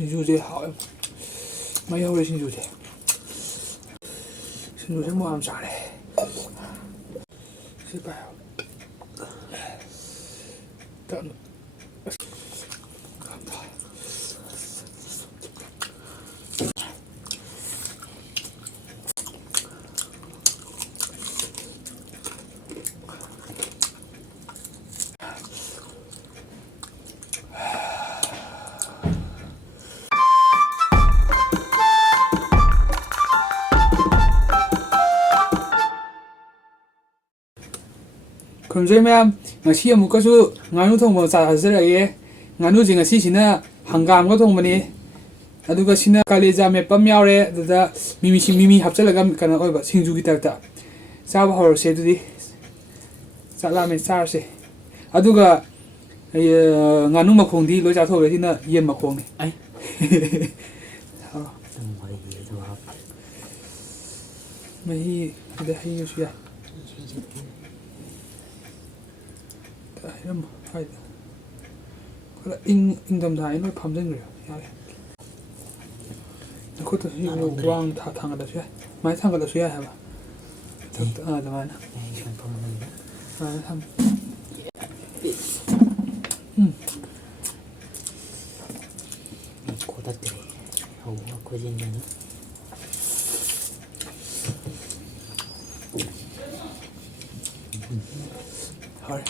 신주제好没有신주제 신주제 뭐 하면 잘해 제발 일단 그럼 저희면 ngasi amukasu nganu thongba chajaraye nganu jinga sisina hangam ga thongmani aduga sina kaleja me pam yaure dada mimi hapchalaga kana oiba singju gi takta chaba horse dudi chala me charse aduga nganu makhongdi lo cha thobe sina yen makhongni ai mai da hi yu ya 이런 하이다. 그래 인덤다 이거 밤생그려. 야래. 그것도 이거 왕 다 당하다 쉬어. 많이 당하다 쉬어야 해 봐. 아, 잠깐만. 시간 보면은 아, 참. 고다 때 하고 거짓말은 헐.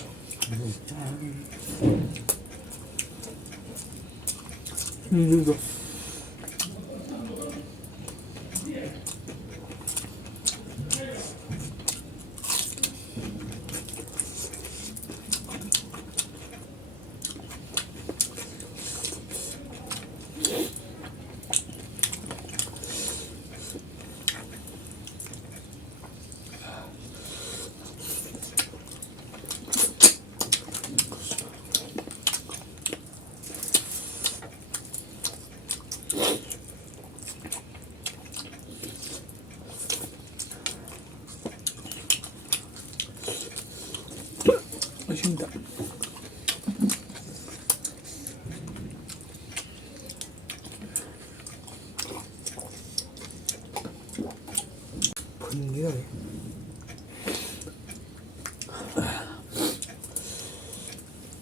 이거 맛있다. 분기다.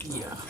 이야.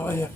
아, 예.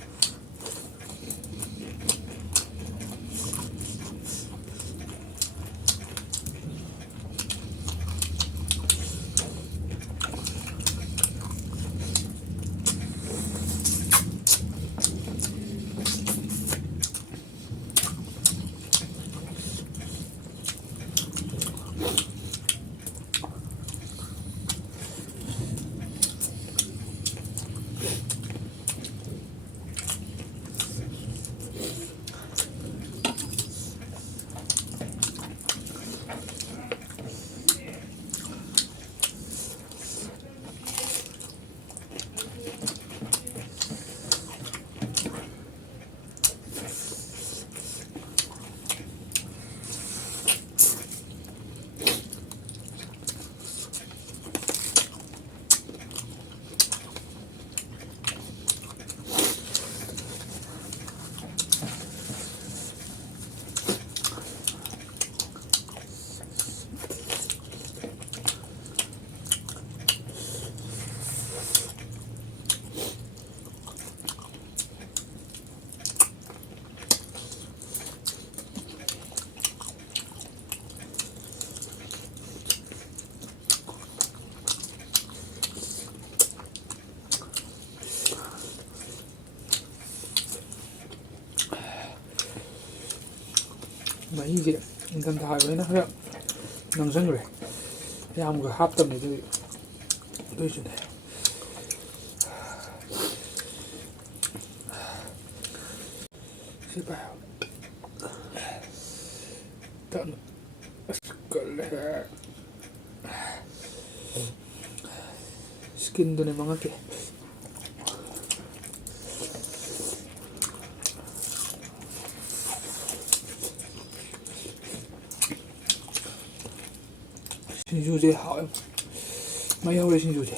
ꯃꯍꯤꯁꯦ ꯏꯪꯊꯝꯊꯥ ꯑꯣꯏꯕꯅꯤꯅ ꯈꯔ ꯅꯪꯁꯟꯈ꯭ꯔꯦ ꯌꯥꯝꯒ ꯍꯥꯞꯇꯕꯅꯤ ꯑꯗꯨꯏꯁꯨꯅꯦ ꯁꯤ ꯄꯥꯏ ꯇꯞꯅ ꯑꯁ ꯀꯜꯂꯦꯍꯦ ꯁ꯭ꯀꯤꯟꯗꯨꯅꯦ ꯃꯉꯛꯀꯤ ꯁꯤꯡꯖꯨꯁꯦ ꯍꯥꯎꯋꯦ ꯃꯩ ꯍꯧꯔꯦ ꯁꯤꯡꯖꯨꯁꯦ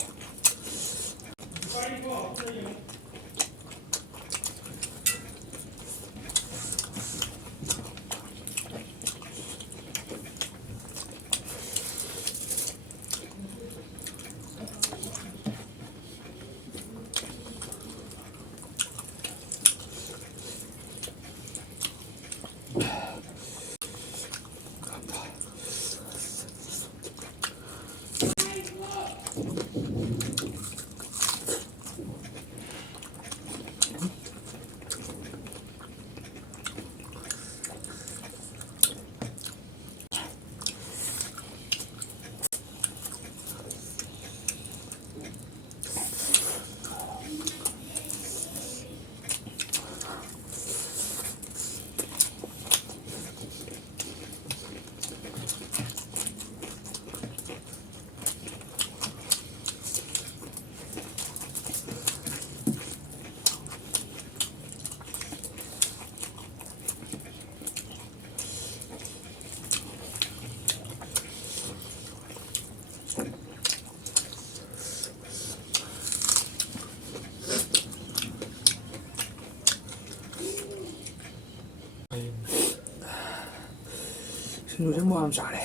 ꯁꯤꯡꯖꯨꯁꯦ ꯃꯣꯔꯣꯛ ꯌꯥꯝ ꯆꯥꯔꯦ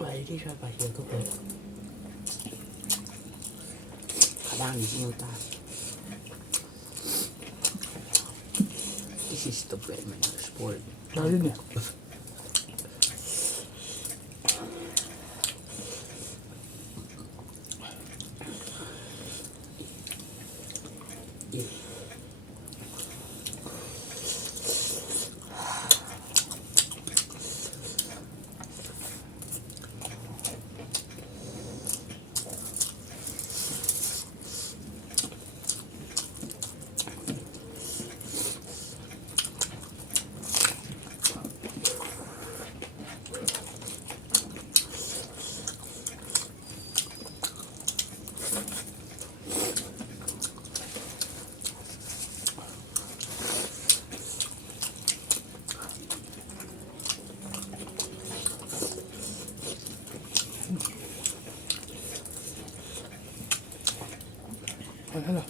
ꯋꯥꯔꯤꯗꯤ ꯈꯔ ꯄꯥꯏꯁꯤ ꯑꯇꯣꯞꯄ ꯈꯗꯥꯡꯒꯤꯁꯤ ꯎꯇꯥ This is the bread man sport. ꯌꯥꯔꯤꯅꯦ hello.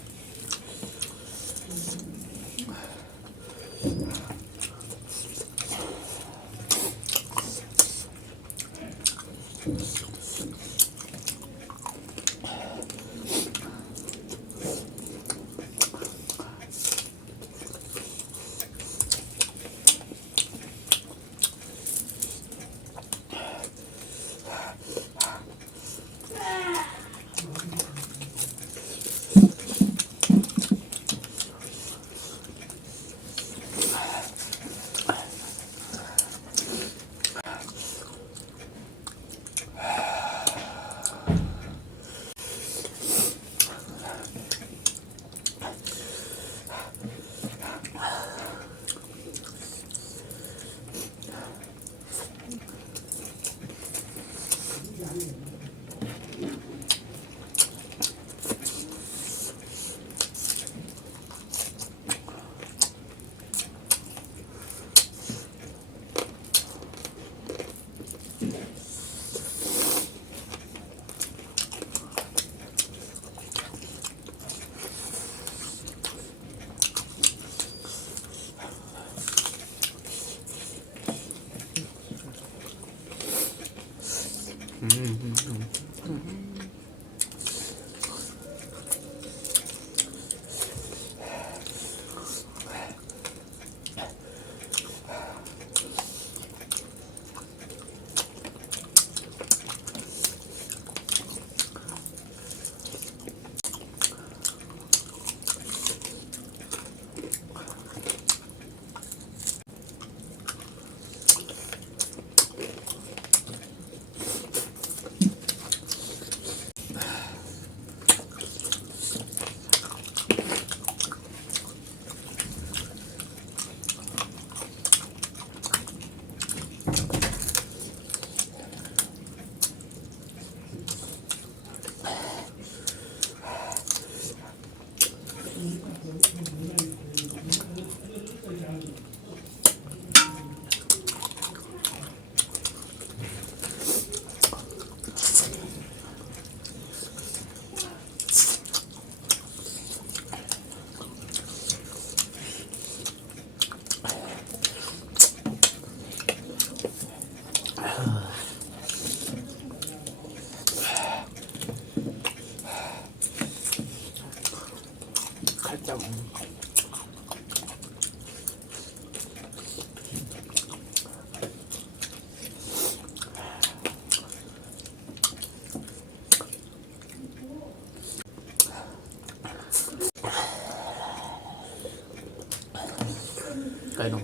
cái nồng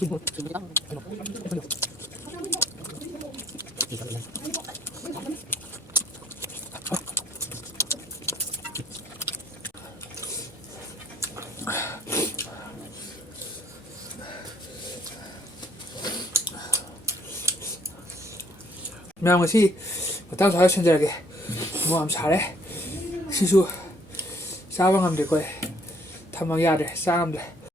chứ mèo ngasi tao thấy chân cái mua làm sao đấy sisu sao bằng làm được coi tham mang ra để sao làm được